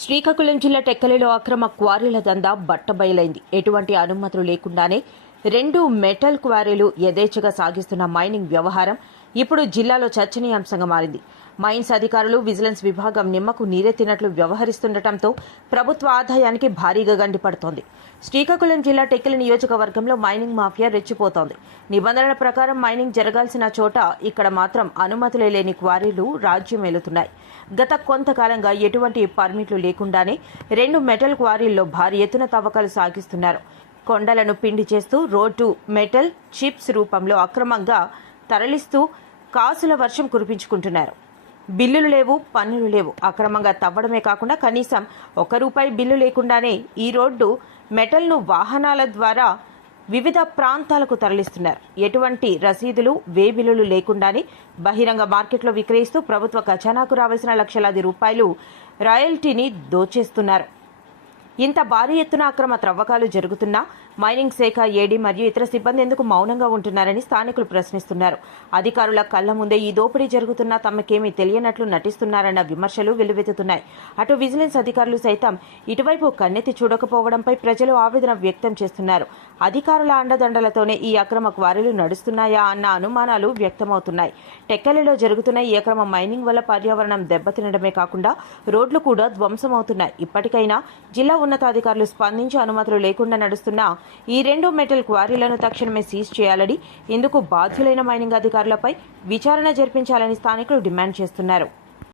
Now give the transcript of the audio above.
శ్రీకాకుళం జిల్లా టెక్కలిలో అక్రమ క్వారీల దందా బట్టబయలైంది. ఎటువంటి అనుమతులు లేకుండానే 2 మెటల్ క్వారీలు యథేచ్ఛగా సాగిస్తున్న మైనింగ్ వ్యవహారం ఇప్పుడు జిల్లాలో చర్చనీయాంశంగా మారింది. మైన్స్ అధికారులు, విజిలెన్స్ విభాగం నిమ్మకు నీరెత్తినట్లు వ్యవహరిస్తుండటంతో ప్రభుత్వ ఆదాయానికి భారీగా గండిపడుతోంది. శ్రీకాకుళం జిల్లా టెక్కలి నియోజకవర్గంలో మైనింగ్ మాఫియా రెచ్చిపోతోంది. నిబంధనల ప్రకారం మైనింగ్ జరగాల్సిన చోట ఇక్కడ మాత్రం అనుమతులే లేని క్వారీలు రాజ్యమేలుతున్నాయి. గత కొంతకాలంగా ఎటువంటి పర్మిట్లు లేకుండానే 2 మెటల్ క్వారీల్లో భారీ ఎత్తున తవ్వకాలు సాగిస్తున్నారు. కొండలను పిండి చేస్తూ రోడ్డు మెటల్ చిప్స్ రూపంలో అక్రమంగా తరలిస్తూ కాసుల వర్షం కురిపించుకుంటున్నారు. బిల్లులు లేవు, పన్నులు లేవు. అక్రమంగా తవ్వడమే కాకుండా కనీసం ₹1 బిల్లు లేకుండానే ఈ రోడ్డు మెటల్ను వాహనాల ద్వారా వివిధ ప్రాంతాలకు తరలిస్తున్నారు. ఎటువంటి రసీదులు, బిల్లులు లేకుండానే బహిరంగ మార్కెట్లో విక్రయిస్తూ ప్రభుత్వ ఖజానాకు రావాల్సిన లక్షలాది రూపాయలు రాయల్టీని దోచేస్తున్నారు. ఇంత భారీ ఎత్తున అక్రమ త్రవ్వకాలు జరుగుతున్నా మైనింగ్ శాఖ ఏడీ మరియు ఇతర సిబ్బంది ఎందుకు మౌనంగా ఉంటున్నారని స్థానికులు ప్రశ్నిస్తున్నారు. అధికారుల కళ్ల ముందే ఈ దోపిడీ జరుగుతున్నా తమకేమీ తెలియనట్లు నటిస్తున్నారన్న విమర్శలు వెల్లువెత్తుతున్నాయి. అటు విజిలెన్స్ అధికారులు సైతం ఇటువైపు కన్నెత్తి చూడకపోవడంపై ప్రజలు ఆవేదన వ్యక్తం చేస్తున్నారు. అధికారుల అండదండలతోనే ఈ అక్రమ క్వారీలు నడుస్తున్నాయా అన్న అనుమానాలు వ్యక్తమవుతున్నాయి. టెక్కలిలో జరుగుతున్న ఈ అక్రమ మైనింగ్ వల్ల పర్యావరణం దెబ్బతినడమే కాకుండా రోడ్లు కూడా ధ్వంసమవుతున్నాయి. ఇప్పటికైనా జిల్లా ఉన్నతాధికారులు స్పందించి అనుమతులు లేకుండా నడుస్తున్న ఈ 2 మెటల్ క్వారీలను తక్షణమే సీజ్ చేయాలని, ఇందుకు బాధ్యులైన మైనింగ్ అధికారులపై విచారణ జరిపించాలని స్థానికులు డిమాండ్ చేస్తున్నారు.